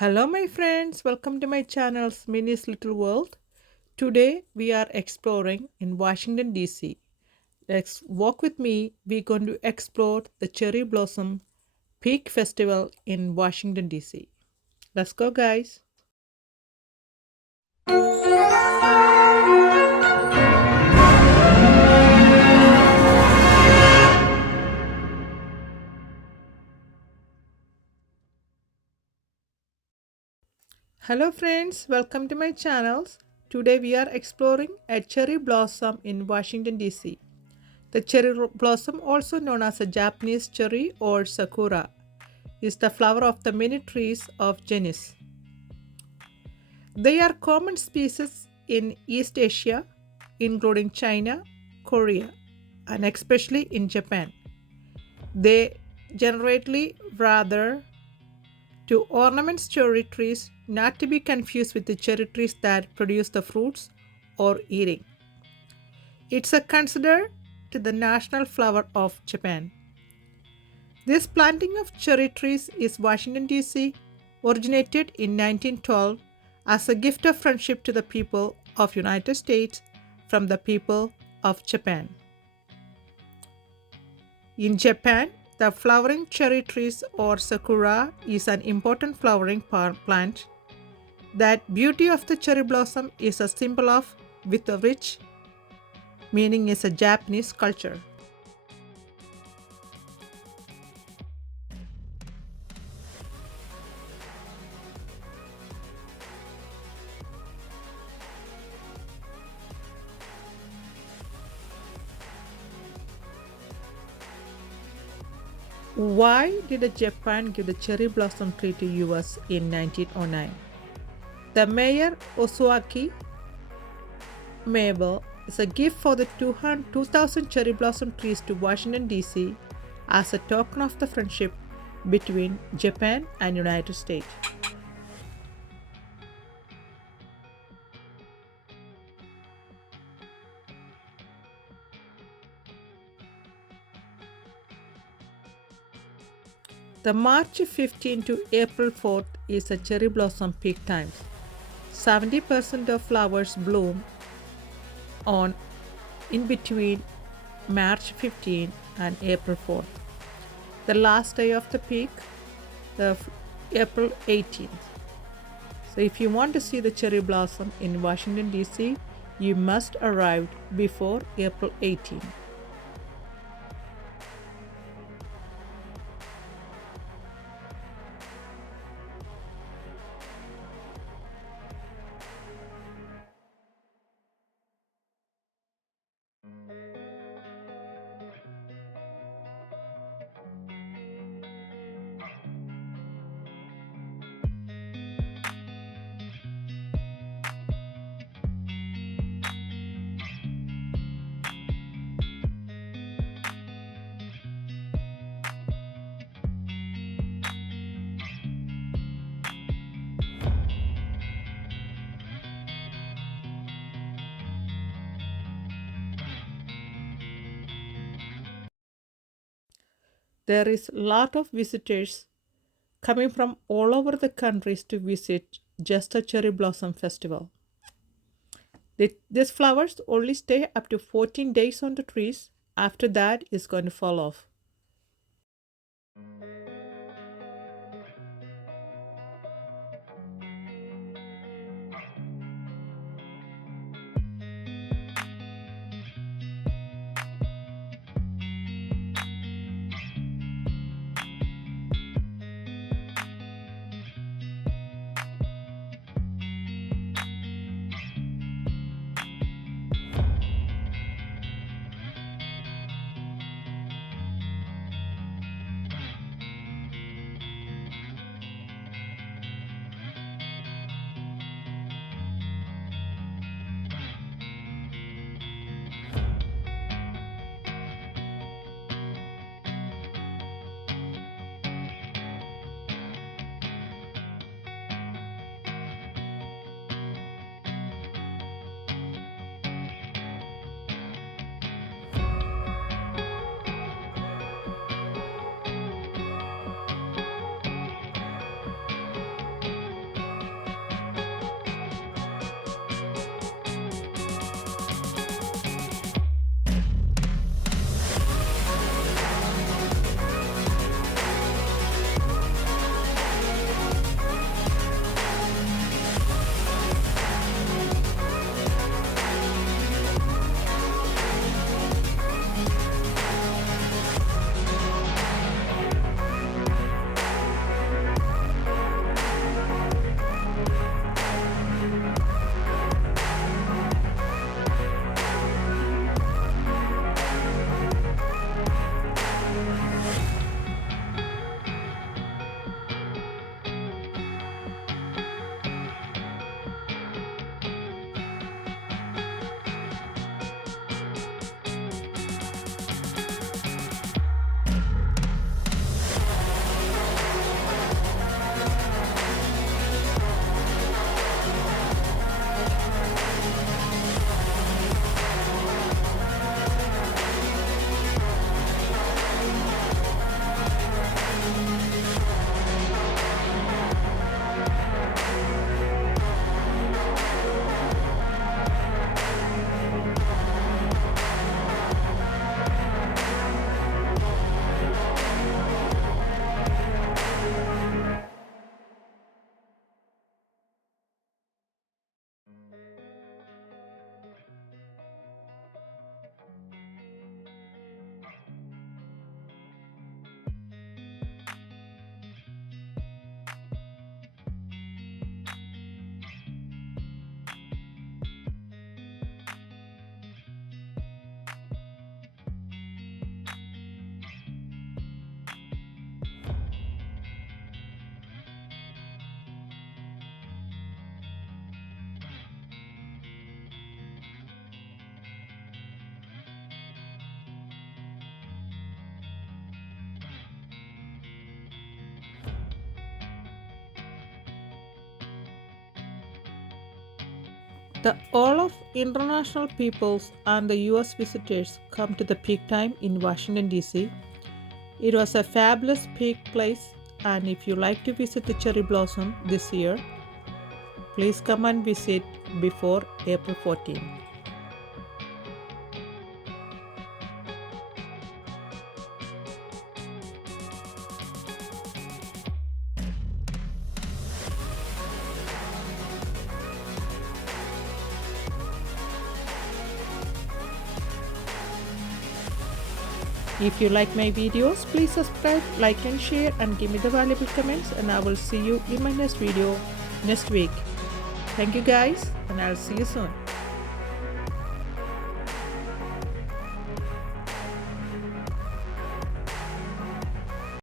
Hello, my friends. Welcome to my channel's Minnie's Little World. Today we are exploring in Washington, D.C. Let's walk with me. We're going to explore the Cherry Blossom Peak Festival in Washington, D.C. Let's go, guys. Hello, friends. Welcome to my channels. Today we are exploring a cherry blossom in Washington, D.C. The cherry blossom, also known as a Japanese cherry or sakura, is the flower of the many trees of genus. They are common species in East Asia, including China, Korea, and especially in Japan. They generally rather to ornament cherry trees, not to be confused with the cherry trees that produce the fruits or eating. It's a considered to the national flower of Japan. This planting of cherry trees is Washington D.C. originated in 1912 as a gift of friendship to the people of United States from the people of Japan. In Japan, the flowering cherry trees or sakura is an important flowering plant. That beauty of the cherry blossom is a symbol of with a rich meaning is a Japanese culture. Why did Japan give the cherry blossom tree to US in 1909? The Mayor Osuaki Mabel is a gift for the 2000 cherry blossom trees to Washington D.C. as a token of the friendship between Japan and United States. The March 15 to April 4th is a cherry blossom peak time. 70% of flowers bloom on in between March 15 and April 4th. The last day of the peak, the April 18th. So if you want to see the cherry blossom in Washington D.C., you must arrive before April 18. There is a lot of visitors coming from all over the countries to visit just a cherry blossom festival. These flowers only stay up to 14 days on the trees. After that, it's going to fall off. The all of international peoples and the US visitors come to the peak time in Washington DC. It was a fabulous peak place, and if you like to visit the cherry blossom this year, please come and visit before April 14. If you like my videos, please subscribe, like and share, and give me the valuable comments, and I will see you in my next video next week. Thank you guys, and I'll see you soon.